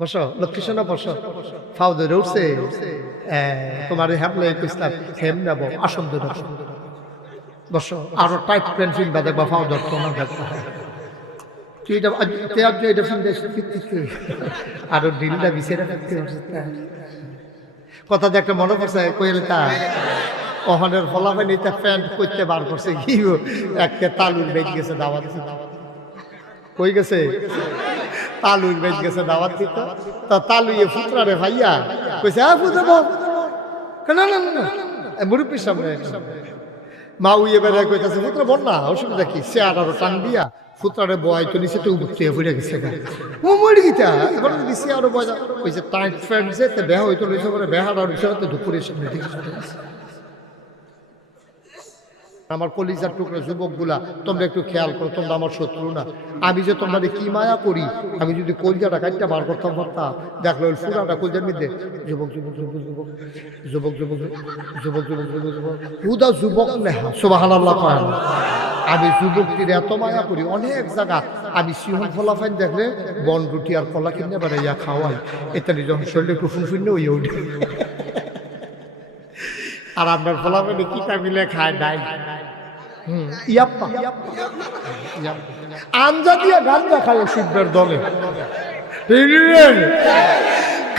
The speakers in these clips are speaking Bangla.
বসো লক্ষ্মী সোনা বসো। ফাও ধরে উঠছে। তোমার হ্যামলে ইসলাম হেম নেব, আসন ধরে বসো, আরও টাইট প্যান্ট ফিল্মটা দেখবা, ফাও ধরতো, না দেখবা। আরও ডিলটা বিছেরা কথা যে একটা মনে পড়ছে কইলে তা? ওখানের ফলাফল প্যান্ট করতে বার করছে, কি একটা তালুর বেজ গেছে, দাওয়াত। কই গেছে? তালুর বেজ গেছে দাওয়াত দিত। তা তালু ইয়ে ফুতরা রে ভাইয়া কইছে আ ফুতরা বাপ না না না, মুরব্বীর সামনে মা উইয়ে বেড়ায় কইতাছে ফুতরা বল না অসুবিধা কি? সে আর আরও টান দিয়া ফুতরারে বয় তো নিচে তো উঠতে ফুটে গেছে গা। ও মরি গিতা এবার যদি সে আরও বয় কইছে টাইট ফ্রেন্ড যে বেহা হইতো লইছে পরে বেহার আর তো দুপুরের সামনে চলে গেছে। আমার কলিজার টুকরো যুবকগুলা তোমরা একটু খেয়াল করো তোমরা আমার শত্রু না আমি যে তোমরা কি মায়া করি আমি যদি কলজাটা কাটটা বার করতাম পারতাম দেখল ফুরাটা কলজার মধ্যে যুবক যুবক যুবক যুবক যুবক যুবক যুবক যুবক যুবক যুবক যুবক নেহা সুবাহান আল্লাহ কয় আমি যুবকটির এত মায়া করি অনেক জায়গা আমি সিংহ ফলাফাইন দেখলে বন রুটি আর কলা কিনে বেড়াইয়া খাওয়াই এটা যখন শরীরে একটু ফুনফুন্নে হইয়া উঠে আর আপনার ফলাফলে কিতা মিলে খায় হুম, ইয়াপ্পা। আঞ্জা দিয়ে গাঞ্জা খায় ওষুধের দলে।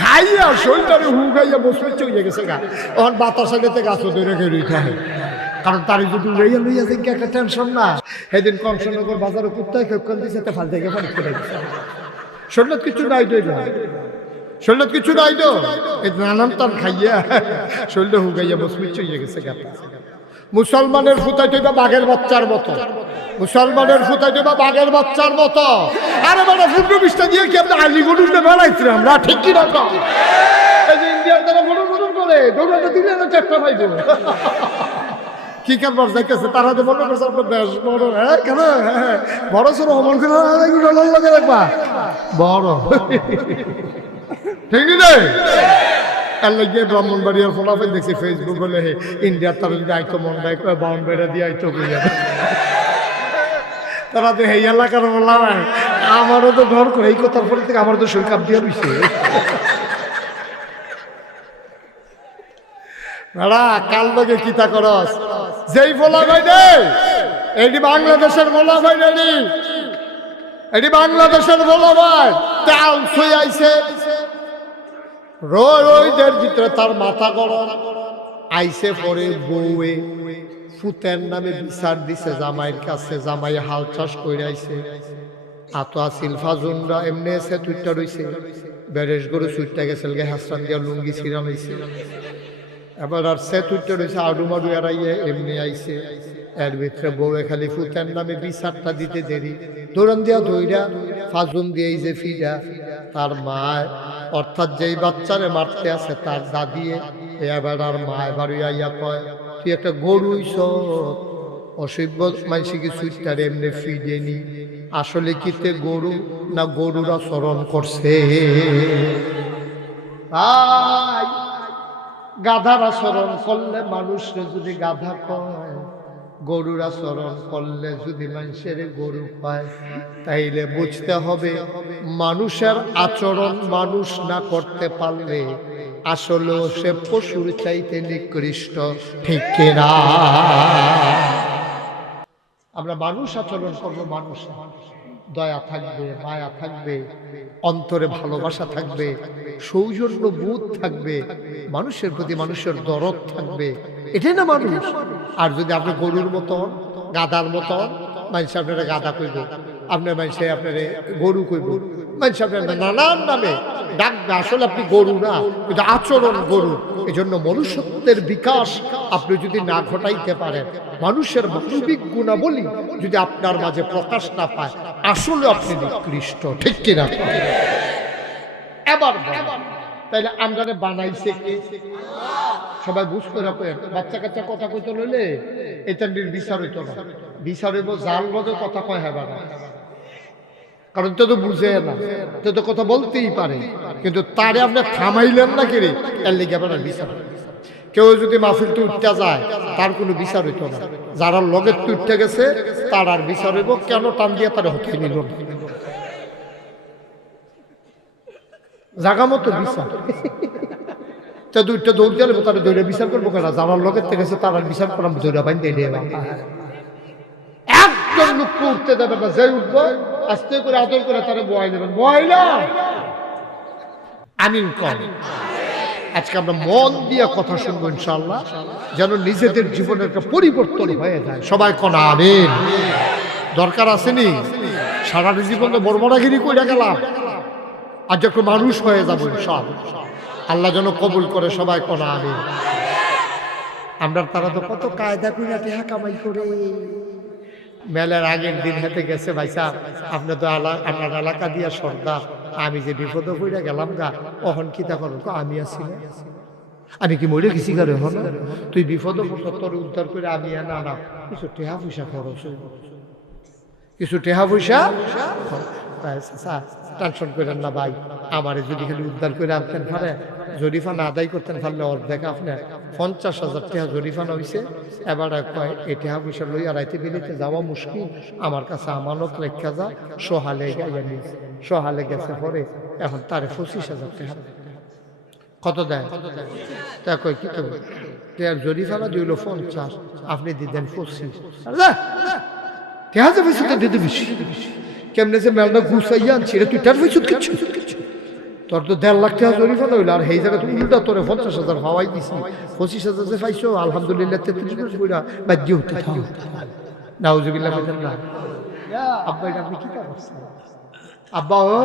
খাইয়া শরীরটারে হু খাইয়া বসে চলে গেছে গা। তখন বাতাসা গেতে গাছ ধরে খেয়ে খায় কারণ তার যদি লইয়া লইয়া দেখি একটা টেনশন না? সেদিন কংসনগর বাজারে কুত্তায় খেপকান দিয়েছে তে ফাল থেকে পানি করে শরীর কিছু নাই দই না শরীর কিছু নাই তো। নানান তান খাইয়া শরীরটা হুগাইয়া বসমিচ চলে গেছে গাতা মুসলমানের ফুতাই তো বাঘের বাচ্চার মতো মুসলমানের ফুতাই তো বাঘের বাচ্চার মতো আরে মানে ফুটবো বিশটা দিয়ে কি আপনি আলিগড় উঠে বেড়াইছি আমরা ঠিক কি রকম এই তারা করে না কি কারবার তারা মনে বড় হ্যাঁ হ্যাঁ বড় ঠিক নেই আর লাগিয়ে ব্রাহ্মণবাড়িয়ার ফলাফল দেখছি ফেসবুক হলে হে ইন্ডিয়ার তারা যদি মন দেয়, কয় বাউন দিয়ে আইতো কইয়া তারা তো এই এলাকার বললাম আমারও তো ডর করে, এই কথার পরে থেকে আমার তো শরীর কাপ দিয়ে রইছে দাঁড়া কাল লগে কিতা করস? যেই বলা ভাই রে এটি বাংলাদেশের বলা ভাই রে এটি বাংলাদেশের বলা ভাই তেল ছুঁই আইছে। রোজ রোজদের ভিতরে তার মাথা গরম। আইসে পরে বউয়ে ফুতের নামে বিচার দিছে, জামাইয়ের কাছে জামাই হাল চাষ করে আইছে আতো আসিল ফাজুনরা এমনি এসে তুইটা রইছে। বেরেশ গরু সুইটটা গেছিল গে হাসরান দিয়া লুঙ্গি ছিঁড়া লইছে। এবার আর সে তুইটা রইছে আডু মাডু এড়াইয়ে এমনি আইছে। এর ভিতরে বউয়ে খালি ফুতের নামে বিচারটা দিতে দেরি। দৌড়ান দিয়া ধইরা ফাজুন দিয়ে যে ফিরা, তার মা অর্থাৎ যেই বাচ্চারে মারতে আছে তার দাদিয়ে এবার আর মা এবার ইয়া কয়, তুই একটা গরু অসভ্য মানসি কি সুইটার এমনি ফিডেনি আসলে কিতে গরু না গরুরা স্মরণ করছে? গাধারা স্মরণ করলে মানুষরে যদি গাধা কয় গরুর আচরণ করলে যদি মানুষের গরু পায়, তাইলে বুঝতে হবে মানুষের আচরণ মানুষ না করতে পারলে আসলেও সে পশুর চাইতে নিকৃষ্ট, ঠিক কিনা আমরা মানুষ আচরণ করব মানুষ দয়া থাকবে, মায়া থাকবে, অন্তরে ভালোবাসা থাকবে সৌজন্য বোধ থাকবে, মানুষের প্রতি মানুষের দরদ থাকবে। এটাই না মানুষ। আর যদি আপনি গরুর মতন গাদার মতন, মানুষ আপনারা গাদা কইব। আপনার মানুষে আপনার গরু কইব। মানুষ আপনার নানান নামে ডাকবে। আসলে আপনি গরু না, কিন্তু আচরণ গরু। এই জন্য মনুষ্যত্বের বিকাশ আপনি যদি না ঘটাইতে পারেন, মানুষের মানবিক গুণাবলী যদি আপনার মাঝে প্রকাশ না পায়, আসলে আপনি নিকৃষ্ট। ঠিক কিনা? এবার তাইলে আমরা বানাইছে কে? সবাই বুঝতে রাখেন বাচ্চা কাচ্চা কথা কইতে লইলে এটা নির বিচার হইতো না। বিচার হইব জাল বদে কথা কয় হ্যাঁ না। কারণ তো তো বুঝে না, তো তো কথা বলতেই পারে। কিন্তু তারে আপনি থামাইলেন না কেরে এর লেগে আপনার বিচার। কেউ যদি মাহফিল উঠতে যায়, তার কোনো বিচার হইতো না। যারা লগের তো উঠতে গেছে, তার আর বিচার হইব কেন? টান দিয়ে তারা হতে নিল না। জাগা মতো বিচার। তা দুইটা দৌড় দিলে তারা দৌড়ে বিচার করব কেনা? যারা লোকের থেকে তারা বিচার করাম দৌড়া বাইন দিয়ে দিয়ে একজন লোককে উঠতে দেবে না, যে উঠবো, আস্তে করে আদর করে তারা বয় দেবেন বয়লা আমিন কম আজকে আমরা মন দিয়ে কথা শুনব ইনশাল্লাহ যেন নিজেদের জীবনের একটা পরিবর্তন হয়ে যায়। সবাই কনা আমিন। দরকার আসেনি সারাটা জীবনে বর্বরাগিরি করে গেলাম। আজ একটু মানুষ হয়ে যাব সব আল্লাহ যেন কবুল করে সবাই কনা আমি আমরা তারা তো কত কায়দা করে টেহা কামাই করে। মেলার আগের দিন হেঁটে গেছে ভাই সাহ, আপনি তো আলা- আপনার এলাকা দিয়া সর্দার। আমি যে বিপদে পড়ে গেলাম গা কখন কি তা করো তো আমি আছি আমি কি মরে গেছি গারে হন তুই বিপদ তোর উদ্ধার করে আমি না না। কিছু টেহা পয়সা খরচ কিছু টেহা পয়সা টেনশন করেন না ভাই। আমারে যদি খালি উদ্ধার করে আনতেন পারে। জরিফানা আদায় করতেন পারলে অর্ধেক আপনি পঞ্চাশ হাজার টাকা জরিফানা হয়েছে এবার কয়, এই টাকা পয়সা লইয়া রাইতে বেরিতে যাওয়া মুশকিল। আমার কাছে আমানত রেখা যা, সোহালে গাইয়া নিয়েছে সোহালে গেছে পরে, এখন তারে পঁচিশ হাজার টাকা। কত দেয়? কয় কি করবে জরিফানা দিল পঞ্চাশ, আপনি দিতেন পঁচিশ। কে হাজার পয়সা দিতে বেশি। কেমনে যে মেলটা গুছাইয়া আনছি রে তুই টার পয়সা কিচ্ছু? তোর তো দেড় লাখ টাকা জরিফানা হইল, আর সেই জায়গায় উল্টা তোরে পঞ্চাশ হাজার হাওয়াই দিছি। পঁচিশ হাজার যে পাইছো, আলহামদুলিল্লাহ তেত্রিশ বছর বইরা বাদ্য হতে নাউজুবিল্লাহ না। আব্বা, এটা আপনি কি করছেন? আব্বা, ও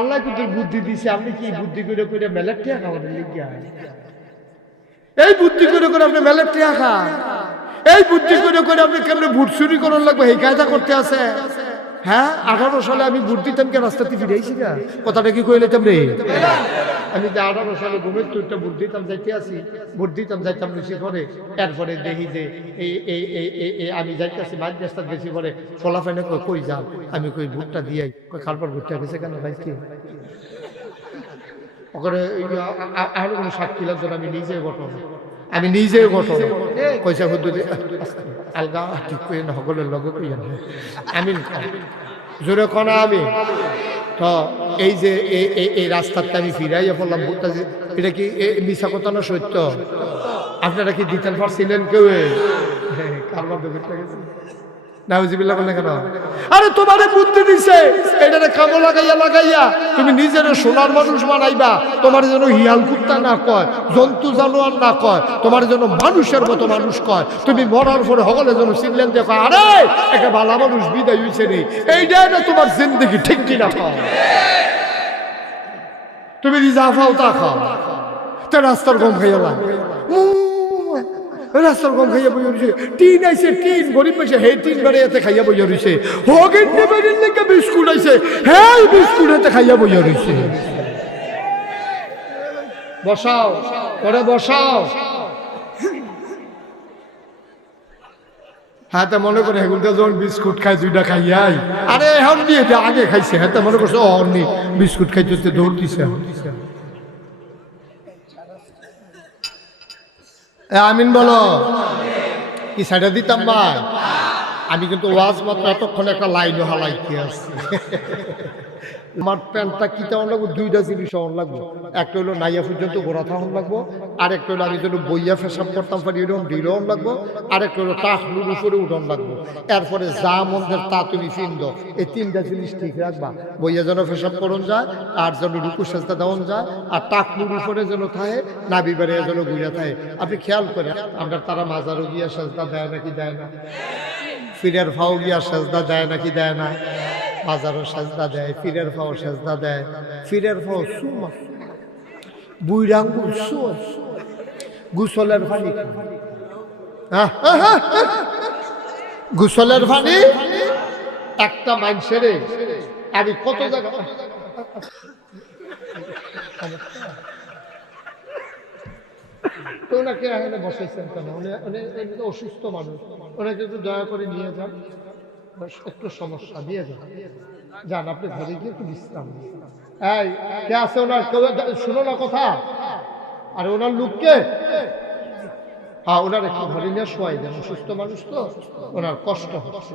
আল্লাহ কিন্তু বুদ্ধি দিছে, আপনি কি বুদ্ধি করে করে মেলের টিয়া লিখিয়া এই বুদ্ধি করে করে আপনি মেলের টিয়া খান। এই বুদ্ধি করে করে আপনি কেমনে ভুট চুরি করার লাগবে, এই কায়দা করতে আছে? হ্যাঁ আঠারো সালে আমি ভোট দিতাম কে রাস্তাতে ফিরেছি না কথাটা কি কইলে রে আমি যে আঠারো সালে ঘুমের তুইটা ভোট দিতাম, যাইতে আসি, ভোট দিতাম, যাইতাম বেশি করে। এরপরে দেখি যে এই এই এই আমি যাইতেছি মাঝ রাস্তা বেশি করে। ফলাফাইনে কই যাও? আমি কই, ভোটটা দিয়াই কই খালপার ভোটটা গেছে কেন ভাই, কি? ওখানে আর কোনো সাক্ষী লাগতো আমি নিজে ঘটনা আমি নিজেও গঠন কৈছে পদ্ধতি আলগা ঠিক করে না সকলের লগে কই আনে। আমি জোরে কনা আমি তো এই যে এই রাস্তাতে আমি ফিরাই পড়লাম যে এটা কি মিশা কথা না সত্য? আপনারা কি দিতে পারছিলেন কেউ? কারবার দেখতে গেছে নাউজিবিল্লাহ বললেন কেন? আরে তোমারে দিছে। এটারে কামো লাগাইয়া লাগাইয়া। তুমি নিজের সোনার মানুষ বানাইবা। তোমার যেন হিয়াল কুত্তা না কয়, জন্তু জানোয়ার না কয়, তোমার যেন মানুষের মতো মানুষ কয়। তুমি মরার পরে হগলে যেন চিনলেন দেখো আরে একটা ভালো মানুষ বিদায় হইছে নি। এইটাই না তোমার জিন্দগি, ঠিক কিনা কয়? তুমি খাও তা খাও। তে রাস্তার গম খাইয়া রাস্তার গম খাইয়া বই রয়েছে টিন আইছে, টিন, গরিব পয়সা হে টিন এতে খাইয়া বইয়া রয়েছে হগেন নেবারের লেগে বিস্কুট আইছে, হে বিস্কুট এতে খাইয়া বইয়া রয়েছে বসাও করে বসাও। হ্যাঁ মনে করে এগুলো যখন বিস্কুট খাই দুইটা খাইয়াই আরে এখন নিয়ে আগে খাইছে। হ্যাঁ মনে করছে ও বিস্কুট খাইতে দৌড় দিছে। আমিন বলো। কি সাইডে দিতাম ভাই। আমি কিন্তু ওয়াজ মাত্র এতক্ষণ একটা লাইন লাইনও হালাইতে আসছি। আমার প্যান্টটা কি তেমন লাগবো? দুইটা জিনিস আমার লাগবো। একটা হলো নাইয়া পর্যন্ত গোড়া থাকুন লাগবো আর একটা হলো আমি যেন বইয়া ফেসাব করতাম পারি এরকম ঢিলন লাগবো আর একটা হলো টাকলুর উপরে উঠন লাগবো। এরপরে যা মন্দের তা তুমি ফিন্দ এই তিনটা জিনিস ঠিক রাখবা। বইয়া যেন ফেসাব করুন যায়, আর যেন রুকু সেজদা দেওয়ান যায়, আর টাক টাকলুর উপরে যেন থাকে নাবি বাড়ি যেন ঘুরে থাকে আপনি খেয়াল করেন, আমরা তারা মাজারও গিয়া সেজদা দেয় নাকি দেয় না? ফিরের ফাও গিয়া সেজদা দেয় নাকি দেয় না? বাজারও সেজদা দেয়, ফিরের ফাও সেজদা দেয়। ফিরের ফাও সুমা। বুইরাঙ্গুল সুর গুসলের পানি। গুসলের পানি একটা মানুষের। আমি কত জায়গা? তো ওনাকে এখানে বসাইছেন কেন? অসুস্থ মানুষ। ওনাকে একটু দয়া করে নিয়ে যান। একটু সমস্যা, দিয়ে যান। যান, আপনি ঘরে গিয়ে একটু বিশ্রাম এই, কে আছে ওনার? শুনো না কথা। আর ওনার লোককে হ্যাঁ ওনার একটু ঘরে নিয়ে শোয়াই দেন। সুস্থ মানুষ তো, ওনার কষ্ট হচ্ছে।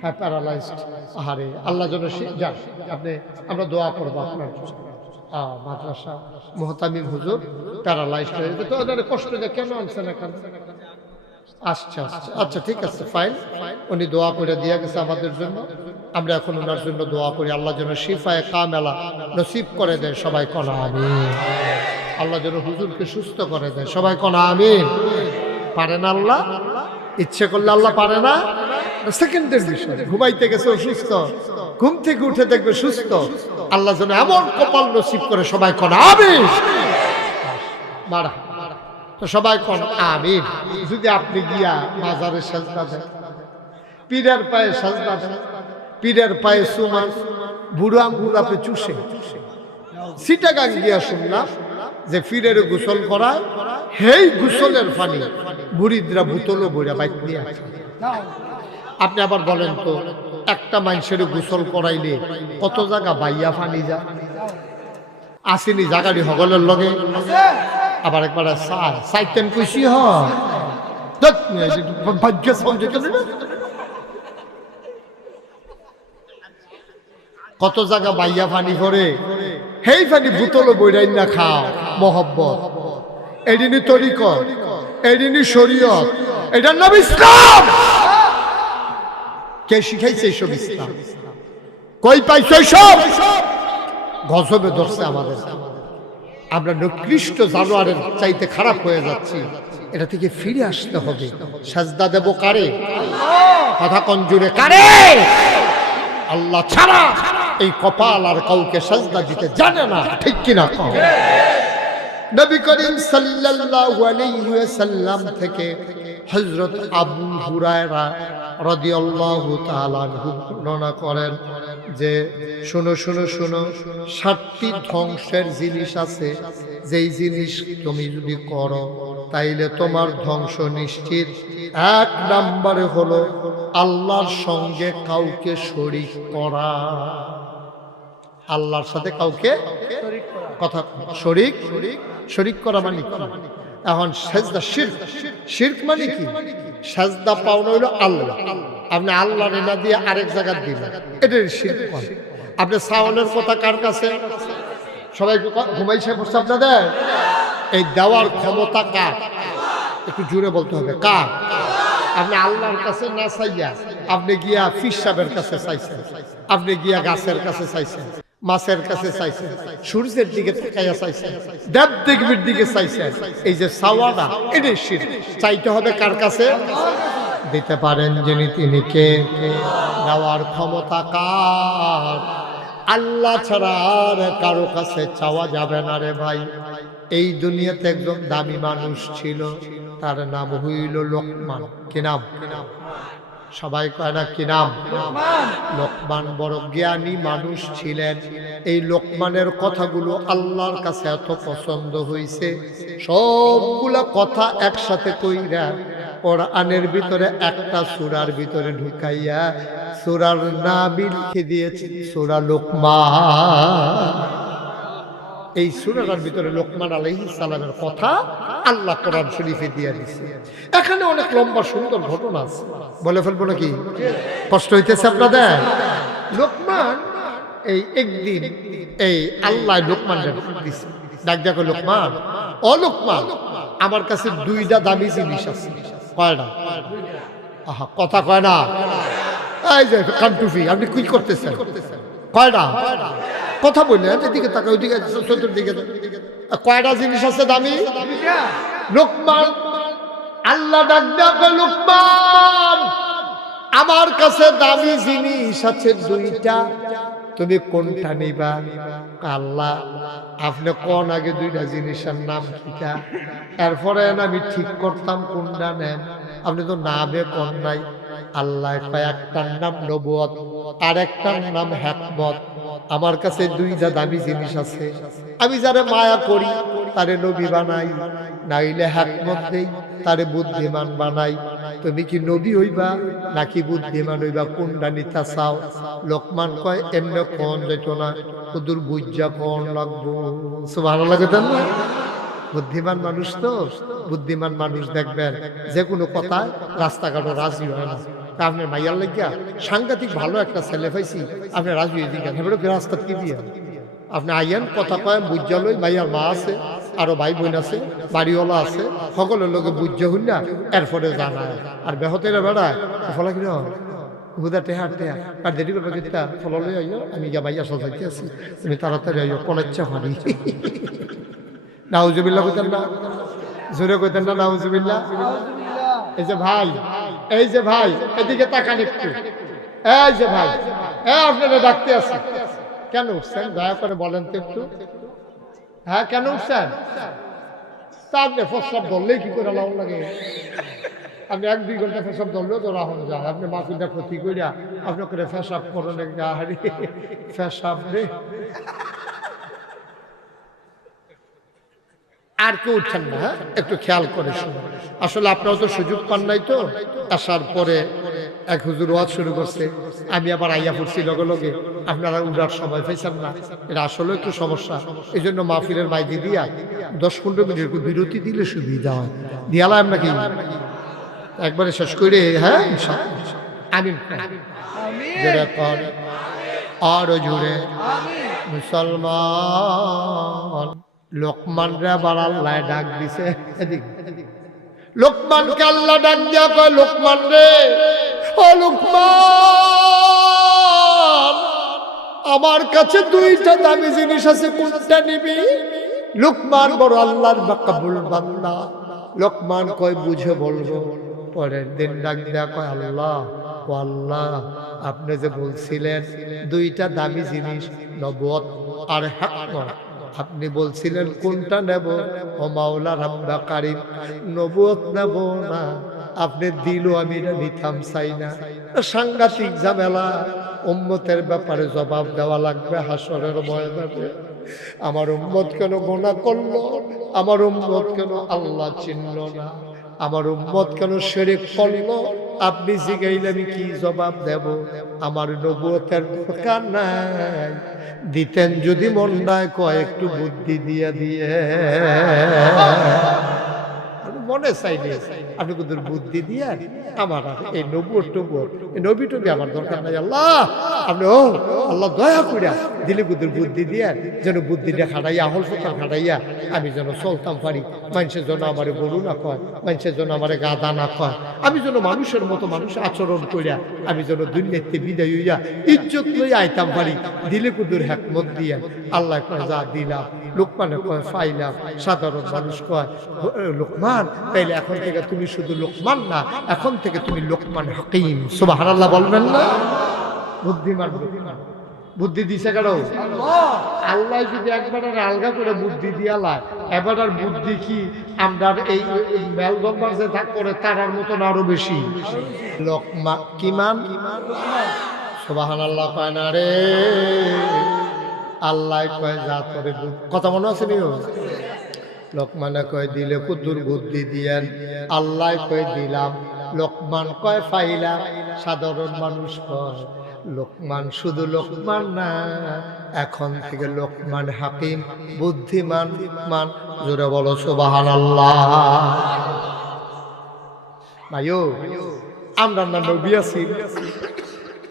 হ্যাঁ প্যারালাইজড আহারে, আল্লাহ যেন যান, আপনি, আমরা দোয়া করব আপনার। মাদ্রাসা হুজুর প্যারালাইজড হয়ে তো ওনার কষ্ট দিয়ে কেন আনছেন এখানে? আচ্ছা আচ্ছা আচ্ছা ঠিক আছে ফাইন উনি দোয়া করে দিয়ে গেছে আমাদের জন্য। আমরা এখন ওনার জন্য দোয়া করি। আল্লাহ যেন শিফায় কামেলা নসিব করে দেয়, সবাই কনা আমি আল্লাহ যেন হুজুরকে সুস্থ করে দেয়, সবাই কনা আমি পারে না আল্লাহ? ইচ্ছে করলে আল্লাহ পারে না? সেকেন্ডের বিষয়, ঘুমাইতে গেছে অসুস্থ। ঘুম থেকে উঠে দেখবে সুস্থ। আল্লাহ যেন এমন কপাল নসিব করে, সবাই কনা আমি মারা তো সবাই কন, আমিন। যদি আপনি গিয়া মাজারে সাজদা দেন, পীরের পায়ে সাজদা দেন, পীরের পায়ে সুমা, বুড়ো আঙ্গুর আপনি চুষে, সিটাগাং গিয়া শুনলাম যে ফিরের গোসল করা হেই গোসলের পানি, বুড়িদরা বুতলও বইরা বাইক আসে। আপনি আবার বলেন তো, একটা মানুষের গোসল করাইলে কত জায়গা বাইয়া পানি যা আসেনি জাগাড়ি হগলের লগে? আবার একবার চায় চাইতেন খুশি হয়। ভাগ্য চলে কত জায়গা বাইয়া পানি করে। হেই পানি বুতল বইরাই না খাও, মহব্বত। এদিনই তরিক এদিনই শরীয়ত। এটার নাম ইসলাম! কে শিখাইছে এইসব ইসলাম? কই পাইছে এইসব? গজবে ধরছে আমাদের। আমরা নিকৃষ্ট জানোয়ারের চাইতে খারাপ হয়ে যাচ্ছি। এটা থেকে ফিরে আসতে হবে। সাজদা দেব কারে? কথা কঞ্জুরে কারে? আল্লাহ ছাড়া এই কপাল আর কাউকে সাজদা দিতে জানে না। ঠিক কিনা? নবী করিম সাল্লাল্লাহু আলাইহি ওয়াসাল্লাম থেকে হযরত আবু হুরায়রা রাদিয়াল্লাহু তাআলা বর্ণনা করেন যে শুনো শুনো শুনো, সাতটি ধ্বংসের জিনিস আছে। যেই জিনিস তুমি যদি করো, তাইলে তোমার ধ্বংস নিশ্চিত। এক নাম্বারে হলো আল্লাহর সঙ্গে কাউকে শরীক করা। আল্লাহর সাথে কাউকে কথা শরিক? শরিক করা মানে? এখন সেজদা শিরক। শিরক মানে কি? সেজদা পাওনা হইল আল্লাহ। আপনি আল্লাহ না দিয়ে আরেক জায়গা দিলেন এটা শিরক করে। আপনি সাওনের কথা কার কাছে? সবাই ঘুমাইছে বসছে আপনাদের? এই দেওয়ার ক্ষমতা কার? একটু জুড়ে বলতে হবে, কার? আপনি আল্লাহর কাছে না চাইয়া আপনি গিয়া ফিস সাহেবের কাছে চাইছেন, আপনি গিয়া গাছের কাছে চাইছেন, মাছের কাছে চাইছেন, সূর্যের দিকে তাকাইয়া চাইছেন, দেব দেবীর দিকে চাইছেন। এই যে সাওয়ানা এটাই শির চাইতে হবে কার কাছে? দিতে পারেন যিনি তিনি কে? দেওয়ার ক্ষমতা কার? আল্লাহ ছাড়া আর কারও কাছে চাওয়া যাবে না রে ভাই। এই দুনিয়াতে একজন দামি মানুষ ছিল, তার নাম হইল লোকমান। কি নাম? সবাই কয় না, কি নাম? লোকমান। বড় জ্ঞানী মানুষ ছিলেন। এই লোকমানের কথাগুলো আল্লাহর কাছে এত পছন্দ হয়েছে সবগুলা কথা একসাথে কইরা কোরআনের ভিতরে একটা সুরার ভিতরে ঢুকাইয়া সুরার নামই লিখে দিয়েছে সুরা লোকমা এই সুরার ভিতরে লোকমান আলহি সালামের কথা আল্লাহ কোরআন শরীফে দিয়ে দিছে। এখানে অনেক লম্বা সুন্দর ঘটনা আছে। বলে ফেলব নাকি? কষ্ট হইতেছে আপনাদের? লোকমান এই একদিন এই আল্লাহ লোকমান ডাক দেখো, লোকমান অলোকমান আমার কাছে দুইটা দামি জিনিস আছে। কয়টা আহা, কথা কয় না? এই যে কান্টুফি আপনি কি করতেছেন? কয়টা কথা বললেন, এদিকে তাকা ওইদিকে চতুর্দিকে কয়টা জিনিস আছে দামি? লোকমান, আল্লাহ ডাক দেখো লোকমান, আমার কাছে দামি জিনিস আছে দুইটা। তুমি কোনটা নিবা? আল্লাহ আপনি কোন আগে দুইটা জিনিসের নাম কিটা এরপরে আমি ঠিক করতাম কোনটা নেন। আপনি তো নামে কোন নাই। আল্লাহ একটার নাম নবুয়ত আর একটার নাম হ্যাকমত আমার কাছে দুই যা দামি জিনিস আছে। আমি যারা মায়া করি, তারে নবী বানাই। নাইলে হ্যাকমত দেই তারে বুদ্ধিমান বানাই। তুমি কি নবী হইবা, নাকি বুদ্ধিমান হইবা কোনটা নিতা চাও? লোকমান কয়, এমনি কোন যেত না কুদুর বুঝা কোন লাগবো? ভালো লাগে না? বুদ্ধিমান মানুষ তো, বুদ্ধিমান মানুষ দেখবেন, যে কোনো কথায় রাস্তাঘাটও রাজি হয় না। আপনার মাইয়ার লাগিয়া সাংঘাতিক ভালো একটা ছেলে পাইছি, আপনি রাজি হয়ে দিকেন কি রাস্তা কি দিয়ে? আপনি আইয়েন, কথা কয় বুঝা লই মাইয়ার মা আছে। আরও ভাই বোন আছে, বাড়িওয়ালা আছে, সকলের লোকে বুঝা হই না, এরপরে জানা। আর বেহতের বেড়ায় ফলা কিনা হুদা টেহা টেহা। আর দেরি করবে কিতা ফললে আইও, আমি গিয়া বাইয়া সাজাইতে আছি তুমি তাড়াতাড়ি আইও কোন ইচ্ছা হরি নাউজুবিল্লাহ কইতেন না? জোরে কইতেন না নাউজুবিল্লাহ? এই যে ভাই, এই যে ভাই, এদিকে তাকান একটু। এই যে ভাই হ্যাঁ আপনারা ডাকতে আছি কেন উঠছেন? দয়া করে বলেন তো একটু। হ্যাঁ কেন উঠছেন? তা আপনি প্রস্তাব ধরলেই কি করে লাভ লাগে? আপনি এক, দুই ঘণ্টা ফেসাব ধরলেও তো রাহন যায়। আপনি মাফিলটা ক্ষতি করিয়া আপনি করে ফেসাব করেন হারি ফেসাব রে। আর কেউ উঠছেন না হ্যাঁ? একটু খেয়াল করে শুনুন। আসলে আপনারা তো সুযোগ পান নাই তো, আসার পরে এক হুজুর ওয়াজ শুরু করছে। আমি আবার আইয়া পড়ছি লগে লগে আপনারা উড়ার সময় পেয়েছেন না। এটা আসলে একটু সমস্যা। এই জন্য মাহফিলের মাইদি দিয়া দশ পনেরো মিনিট একটু বিরতি দিলে সুবিধা হয়। দিয়ালাম নাকি? একবারে শেষ করে হ্যাঁ? আমি আরও জুড়ে মুসলমান। লোকমানরা আবার আল্লাহ ডাক দিছে। এদিক। লোকমানকে আল্লাহ ডাক দিয়া কয় লোকমান রে আমার কাছে দুইটা দামি জিনিস আছে, কোনটা নিবি? লোকমান বড় আল্লাহর বাকাবুল বান্দা। লোকমান কয়, বুঝে বলব। পরের দিন ডাক দিয়া কয়, আল্লাহ, ও আল্লাহ, আপনি যে বলছিলেন দুইটা দামি জিনিস নবত আর হ্যাকমত আপনি বলছিলেন, কোনটা নেব? ও মাওলা রাম্বা কারিম, নবুয়ত নেব না? আপনি দিল আমি এটা নিতাম চাই না। সাংঘাতিক ঝামেলা, উম্মতের ব্যাপারে জবাব দেওয়া লাগবে হাসরের ময়দানে। আমার উম্মত কেন গোনা করল? আমার উম্মত কেন আল্লাহ চিনল না? আমার উম্মত কেন শেরেক করল? আপনি জিগাইলে আমি কি জবাব দেব? আমার নবুয়তের দরকার নাই। দিতেন যদি মন্ডায় কয় একটু বুদ্ধি দিয়ে দিয়ে। মনে চাইলে আপনি কিন্তু বুদ্ধি দিয়ে আমার এই নবুয় টবুয় এই নবী টবি আমার দরকার নাই। আল্লাহ, আপনি ও, আল্লাহ দয়া করিয়া দিলে কুদুর বুদ্ধি দিয়ে যেন বুদ্ধিটা খাটাইয়া, আহল ফোকার খাটাইয়া আমি যেন চলতাম পারি। মানুষের জন্য আমার গরু না কয় মানুষের জন্য আমার গাদা না কয়। আমি যেন মানুষের মতো মানুষ আচরণ করিয়া আমি যেন দুনিয়াতে বিদায় হইয়া ইজ্জত লইয়া আইতাম পারি। দিলে কুদুর হ্যাকমত দিয়া আল্লাহ যা দিলাম। লোকমানে কয়, ফাইলাম। সাধারণ মানুষ কয় লোকমান তাইলে এখন থেকে তুমি শুধু লোকমান না, এখন থেকে তুমি লোকমান হাকিম। সুবাহান আল্লাহ বলবেন না? বুদ্ধিমান বুদ্ধিমান বুদ্ধি দিছে কেন? আল্লাহ যদি একবার আর আলগা করে বুদ্ধি দিয়া দিয়ালায় এবার আর বুদ্ধি কি? আমরা এই মেলবম্বার যে থাক করে তারার মতন আরও বেশি। লোকমা কিমান? সুবাহান আল্লাহ কয় না রে। আল্লাহ কয় যা তোরে কথা মনে আছে নিও লোকমানে কয়, দিলে কুদুর বুদ্ধি দিয়েন। আল্লাহ কয়, দিলাম। লোকমান কয়, ফাইলাম। সাধারণ মানুষ কয়, লোকমান শুধু লোকমান না, এখন থেকে লোকমান হাকিম, বুদ্ধিমান মান। জোরে বলো সুবাহান আল্লাহ ভাইও, আমরা না নবী আছি।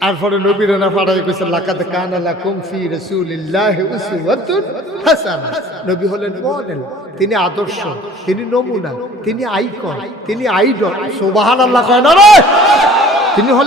এরপরে নবীর না পাড়াই কইছে, লাকাদ কানা লাকুম ফি রাসূলিল্লাহি উসওয়াতুন হাসানা নবী হলেন মডেল, তিনি আদর্শ, তিনি নমুনা, তিনি আইকন, তিনি আইডল। সুবহানাল্লাহ কয় না রে? তিনি